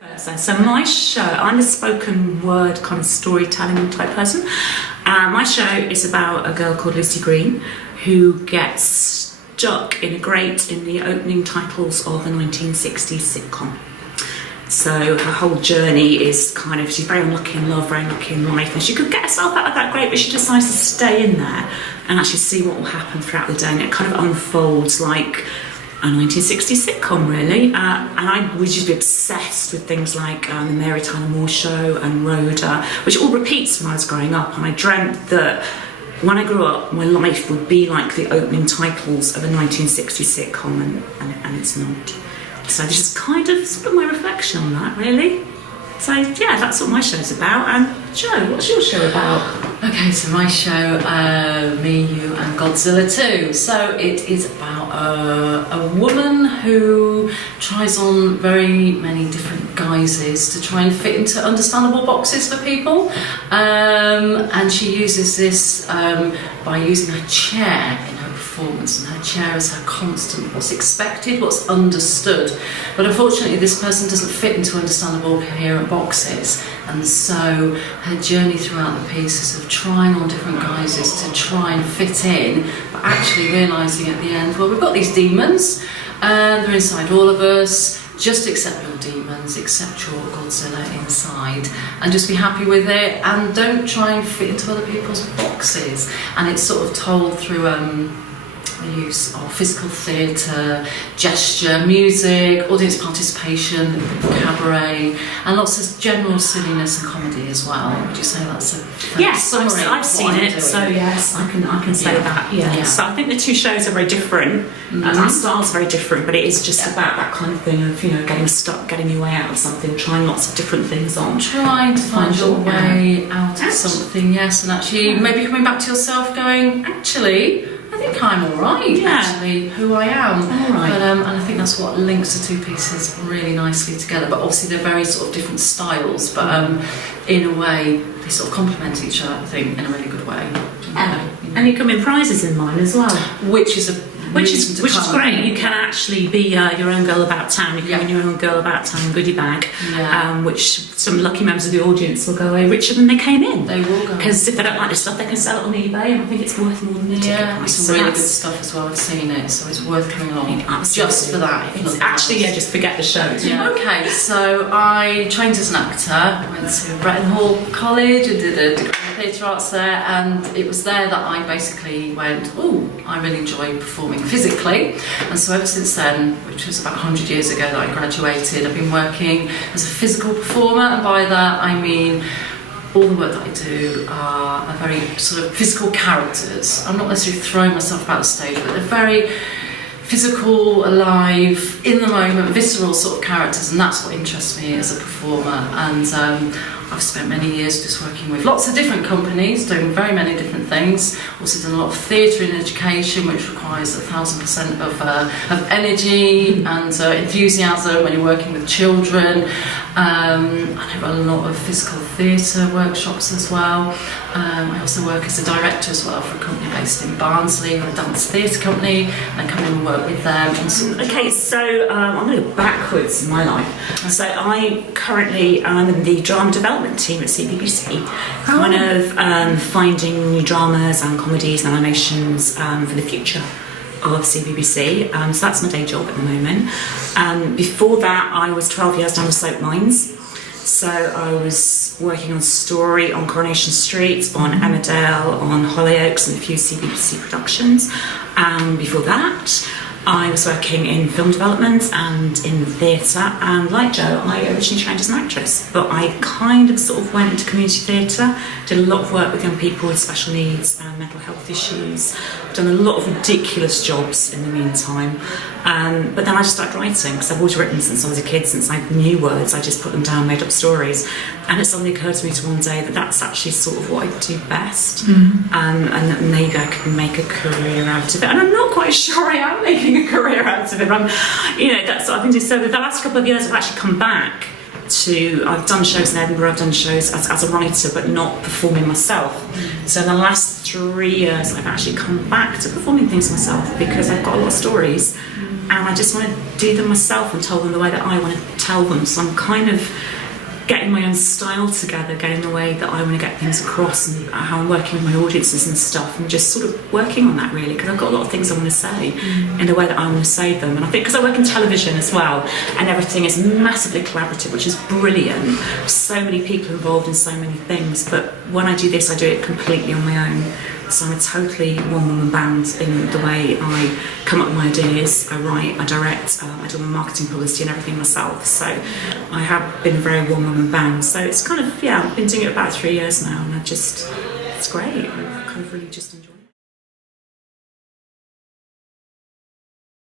So my show, I'm a spoken word kind of storytelling type person. My show is about a girl called Lucy Green who gets stuck in a grate in the opening titles of a 1960s sitcom. So her whole journey is kind of, she's very unlucky in love, very unlucky in life, and she could get herself out of that grate, but she decides to stay in there and actually see what will happen throughout the day, and it kind of unfolds like a 1960s sitcom, really. And I would just be obsessed with things like the Mary Tyler Moore Show and Rhoda, which all repeats when I was growing up, and I dreamt that when I grew up, my life would be like the opening titles of a 1960s sitcom, and it's not. So this is kind of sort of my reflection on that, really. So yeah, that's what my show's about. And Jo, what's your show about? Okay, so my show, Me, You and Godzilla 2. So it is about a woman who tries on very many different guises to try and fit into understandable boxes for people. And she uses this by using her chair in her performance, and her chair is her constant, what's expected, what's understood. But unfortunately this person doesn't fit into understandable, coherent boxes, and so her journey throughout the piece is of trying on different guises to try and fit in, but actually realising at the end, well, we've got these demons and they're inside all of us. Just accept your demons, accept your Godzilla inside, and just be happy with it, and don't try and fit into other people's boxes. And it's sort of told through the use of physical theatre, gesture, music, audience participation, cabaret, and lots of general silliness and comedy as well. Would you say that's a yes, summary? I've seen it, so yes, I can say that. Yeah. So I think the two shows are very different. Our styles are very different, but it is just about that kind of thing of, you know, getting stuck, getting your way out of something, trying lots of different things on. Trying to find your way out of something, yes, and actually maybe coming back to yourself going, actually, I think I'm alright, actually, who I am. Alright. But, and I think that's what links the two pieces really nicely together. But obviously they're very sort of different styles, but in a way they sort of complement each other, I think, in a really good way. And you can win prizes in mine as well. Which is great. You can actually be your own girl about town. You can win your own girl about town goodie bag, which some lucky members of the audience will go away richer than they came in. They will go. Because if they don't like this stuff, they can sell it on eBay, and I think it's worth more than the ticket price. Some really good stuff as well. I've seen it, so it's worth coming along just for that. Actually, just forget the show. Yeah. Okay, so I trained as an actor. Went to Grate Hall College and did a degree in theatre arts there, and it was there that I basically went, oh, I really enjoy performing physically, and so ever since then, which was about 100 years ago that I graduated, I've been working as a physical performer, and by that I mean all the work that I do are very sort of physical characters. I'm not necessarily throwing myself about the stage, but they're very physical, alive, in the moment, visceral sort of characters, and that's what interests me as a performer. And I've spent many years just working with lots of different companies, doing very many different things. Also done a lot of theatre in education, which requires 1,000% of energy and enthusiasm when you're working with children. I run a lot of physical theatre workshops as well. I also work as a director as well for a company based in Barnsley, a dance theatre company, and I come in and work with them. Okay, so I'm going to go backwards in my life. So I currently am in the drama development team at CBBC, kind of finding new dramas and comedies and animations for the future of CBBC. So that's my day job at the moment. Before that, I was 12 years down the soap mines. So I was working on a story on Coronation Street, on Emmerdale, on Hollyoaks, and a few CBBC productions. Before that, I was working in film development and in theatre, and like Jo, I originally trained as an actress, but I kind of sort of went into community theatre, did a lot of work with young people with special needs and mental health issues. I've done a lot of ridiculous jobs in the meantime, but then I just started writing, because I've always written since I was a kid. Since I knew words, I just put them down, made up stories, and it suddenly occurred to me one day that that's actually sort of what I do best, and that maybe I could make a career out of it, and I'm not quite sure I am making a career out of it. That's what I've been doing. So the last couple of years I've actually come back to, I've done shows in Edinburgh, I've done shows as a writer, but not performing myself. So in the last 3 years I've actually come back to performing things myself, because I've got a lot of stories and I just want to do them myself and tell them the way that I want to tell them. So I'm kind of getting my own style together, getting the way that I want to get things across and how I'm working with my audiences and stuff, and just sort of working on that really, because I've got a lot of things I want to say in the way that I want to say them. And I think because I work in television as well, and everything is massively collaborative, which is brilliant. So many people involved in so many things, but when I do this, I do it completely on my own. So I'm a totally one-woman band in the way I come up with my ideas, I write, I direct, I do my marketing publicity and everything myself. So I have been a very one-woman band. So it's kind of, I've been doing it about 3 years now, and it's great. I kind of really just enjoy it.